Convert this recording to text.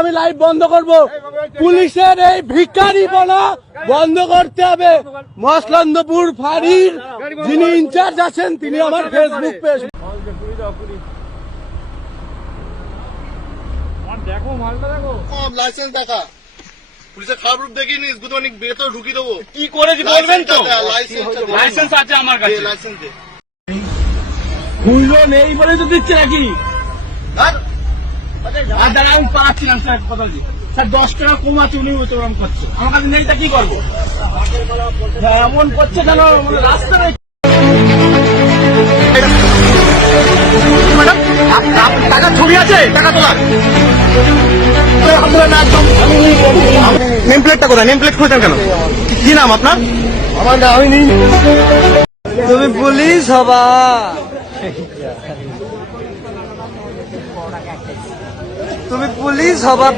আমি লাইভ বন্ধ করব। পুলিশের এই ভিখারিপনা বন্ধ করতে হবে। মসলন্দপুর ফাঁড়ির যিনি ইনচার্জ আছেন তিনি আমার ফেসবুক পেজ দেখো মালটা দেখো লাইসেন্স দেখা পুলিশের খারাপ রূপ দেখিনি গুদমানি বেতন ঢুকিয়ে দেবো। কি করেছি বলবেন তো? লাইসেন্স আছে আমার কাছে। লাইসেন্স দে। মূল্য নেই বলে তো দিচ্ছে নাকি? আর দাঁড়া আমি পাচ্ছিলাম স্যার কথা বলছি স্যার 10 টাকা কমাচ্ছে উনি ওরকম করছে আমার কাছে নেই তা কি করবো? এমন করছে কেন রাস্তা নেই। টাকার ছবি আছে টাকা তোলার নেম প্লেটটা কোথায়? নেম প্লেট খুলছেন কেন? কি নাম আপনার? আমার নাম আমি তুমি পুলিশ হবা। তুমি পুলিশ হবা।